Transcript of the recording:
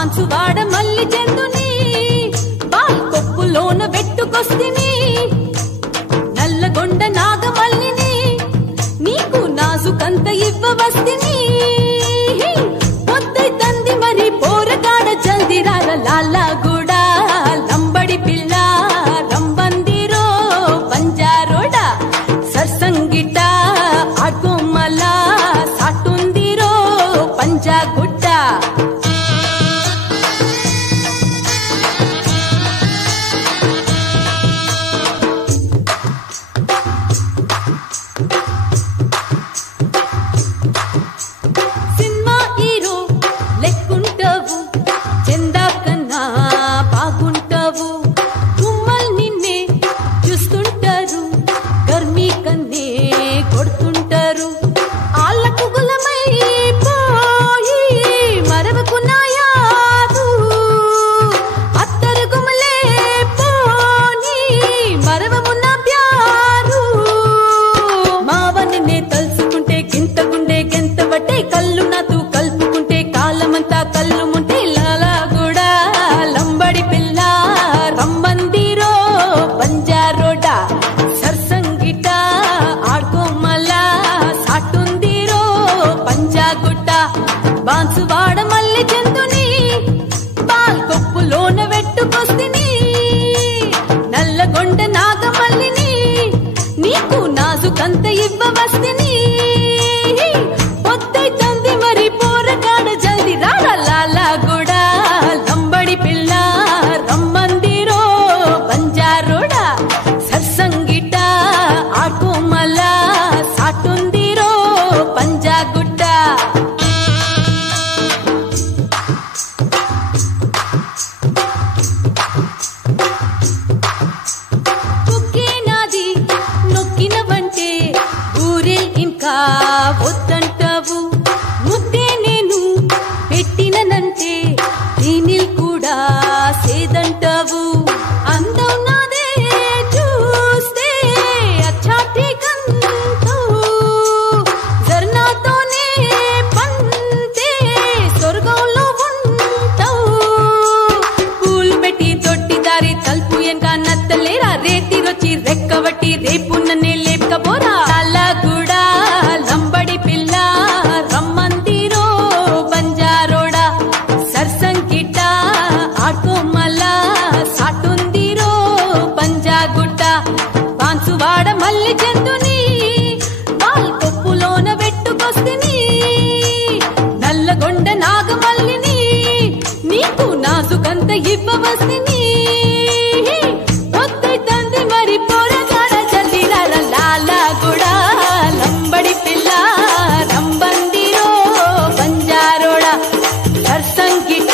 బాన్సువాడ మల్లి చెందుని ball కొప్పులోన వెట్టుకొస్తిని Nalgonda నాగమల్లిని నీకు నాజుకంత ఇవ్వవస్తిని పొద్దై తంది మరి పోరగాడ జల్ది రార లాలాగూడ లంబడి పిల్ల రంబందిరో పంజారోడ సర్సంగిట ఆడ్కోమల సాటుందిరో పంజాగుట్ట బాన్సువాడ మల్లి చెందుని బాల్ కొప్పులోన వెట్టుకొస్తిని నల్లగొండ నాగమల్లిని నీకు నాజుకంత ఇవ్వవస్తిని పొద్దై తంది మరి పోరగాడ జల్ది రార లాలాగూడ లంబడి పిల్ల రమ్మందిరో పంజారోడ సర్సంగిట ఆడ్కోమల సాటుందిరో పంజాగుట్ట వద్దంటావు ముద్దే నేను పెట్టిననంటే దీనిల్ కూడా సేదంటావు అందం నాదే చూస్తే అచ్చాటి కంతో జర్నాతోనే పంతే స్వర్గంలో ఉంటావు పూలు పెట్టి తొట్టి దారి తలుపు ఎంక నత్తలేరా రేతి రొచ్చి రెక్కబట్టి రేపు నన్నే లేపకపోరా అలాగూడా లంబడి పిల్ల రమ్మందిరో పంజారోడ సర్సంకిట ఆడ్కోమల సాటుందిరో పంజాగుట్ట బాన్సువాడ మల్లి చెందుని బాల్ కొప్పులోన వెట్టుకొస్తిని నల్లగొండ నాగమల్లిని నీకు నాజుకంత ఇవ్వవస్తిని పొద్దై తంది మరి పోరగాడ జల్ది రార లాలాగూడ లంబడి పిల్ల రంబందిరో పంజారోడ సర్సంగిట